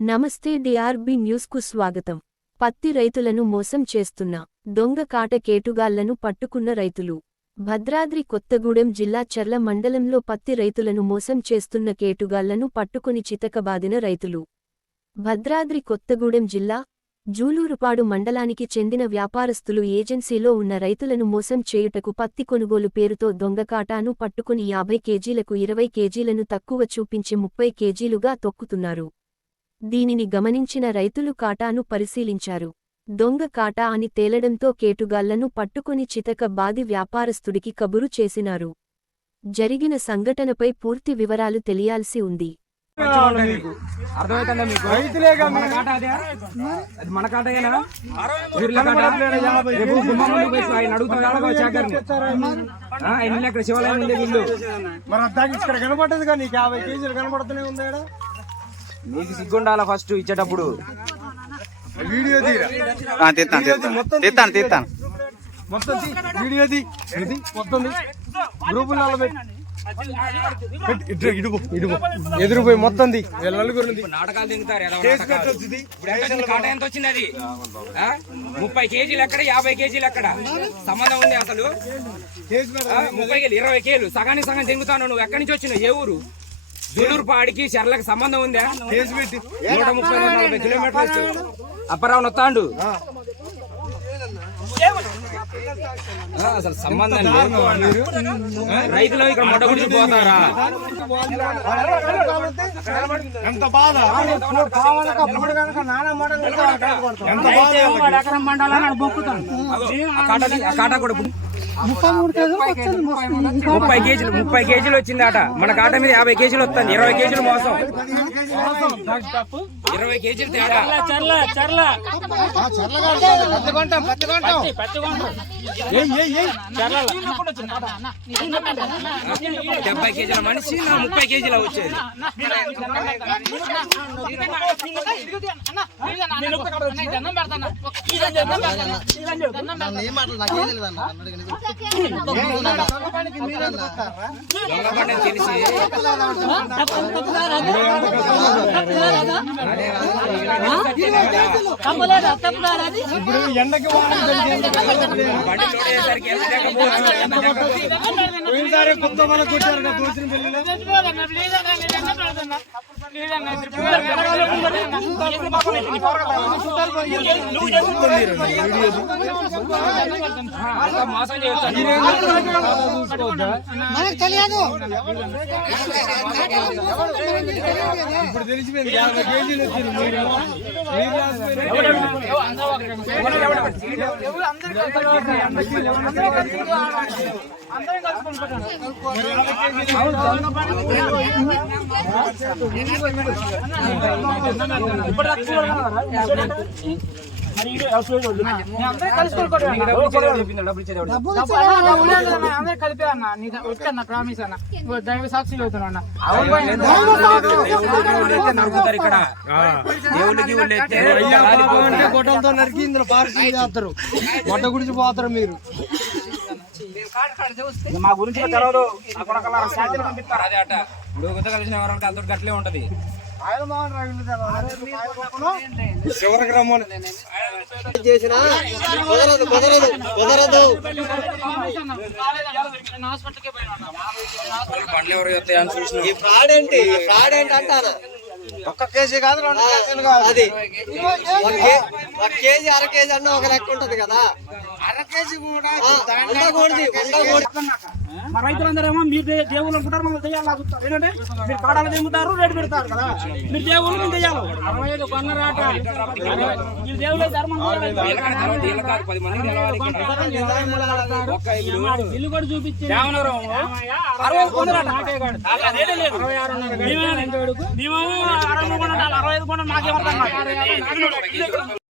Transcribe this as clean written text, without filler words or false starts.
నమస్తే డిఆర్బి న్యూస్కు స్వాగతం. పత్తి రైతులను మోసం చేస్తున్న దొంగ కాట కేటుగాళ్లను పట్టుకున్న రైతులు. భద్రాద్రి కొత్తగూడెం జిల్లా చర్ల మండలంలో పత్తి రైతులను మోసం చేస్తున్న కేటుగాళ్లను పట్టుకుని చితకబాదిన రైతులు. భద్రాద్రి కొత్తగూడెం జిల్లా జూలూరుపాడు మండలానికి చెందిన వ్యాపారస్తులు ఏజెన్సీలో ఉన్న రైతులను మోసం చేయుటకు పత్తి కొనుగోలు పేరుతో దొంగ కాటాను పట్టుకుని 50 కేజీలకు 20 కేజీలను తక్కువ చూపించి 30 కేజీలుగా తొక్కుతున్నారు. దీనిని గమనించిన రైతులు కాటాను పరిశీలించారు. దొంగ కాటా అని తేలడంతో కేటుగాళ్లను పట్టుకుని చితక బాది వ్యాపారస్తుడికి కబురు చేసినారు. జరిగిన సంఘటనపై పూర్తి వివరాలు తెలియాల్సి ఉంది. నీకు సిగ్గుండాల ఫస్ట్ ఇచ్చేటప్పుడు వీడియో ఎదురుపోయి మొత్తం నాటకాలు తింటారు. కాటా ఎంత వచ్చింది? అది 30 కేజీలు ఎక్కడ, 50 కేజీలు ఎక్కడ సంబంధం ఉంది అసలు? 30 కేజీలు 20 కేజీలు సగానికి సగం తింగుతాను. నువ్వు ఎక్కడి నుంచి వచ్చినావు? ఏ ఊరు? జూలూరుపాడికి చర్లకు సంబంధం ఉందా? 130-140 కిలోమీటర్లు అప్పరావు నొత్తాండు. అసలు సంబంధం లేదు. రైతులు ఇక్కడ మొట్ట గురించి పోతారా? కాటా కూడా 30 కేజీలు వచ్చింది ఆట. మన కాట మీద 50 కేజీలు వస్తుంది. 20 కేజీలు మోసం, 20 కేజీలు తేడా. 70 కేజీల మనిషి 30 కేజీల వచ్చేది. తెలిసి ఎండకి కొత్త మన కొట్టారు దోచిన మోసం చేయొచ్చు. ఇప్పుడు తెలిసిపోయింది 50 కేజీలు వచ్చింది. కలిపి అన్న వచ్చాను ప్రామిస్ అన్న దైవ సాక్షి అవుతున్నా నరుకుతారు ఇక్కడ. గొడ్డలతో నరికి ఇందులో పార్సల్ చేస్తారు. మొట్ట గురించి పోతారు మీరు. మా గురించి తెలవదు. అదే అట ఇప్పుడు కొత్త కలిసిన ఎవరంటే అంత గట్లే ఉంటది. చివరికి రమ్మని పండ్లు ఎవరు వస్తాయని చూసిన అంటారా? ఒక్క కేజీ కాదు, 2 కేజీలు కాదు. అది 1 కేజీ 1/2 కేజీ అన్న ఒక లెక్క ఉంటది కదా. 1/2 కేజీ కూడా మా రైతులందరేమో మీరు దేవుళ్ళు అనుకుంటారు, మమ్మల్ని దెయ్యాలు లాగుతారు. ఏంటంటే మీరు కాడాలు తింగుతారు, రేటు పెడతారు కదా. మీరు దేవుళ్ళు, మేము దెయ్యాలు. 65 కొన్నరాట. మీరు దేవుళ్ళ ధర్మం బిల్లు కూడా చూపించి 60 కొన్నరాట. 65 కొన్న 65 కొన్న నాకేమర్థం.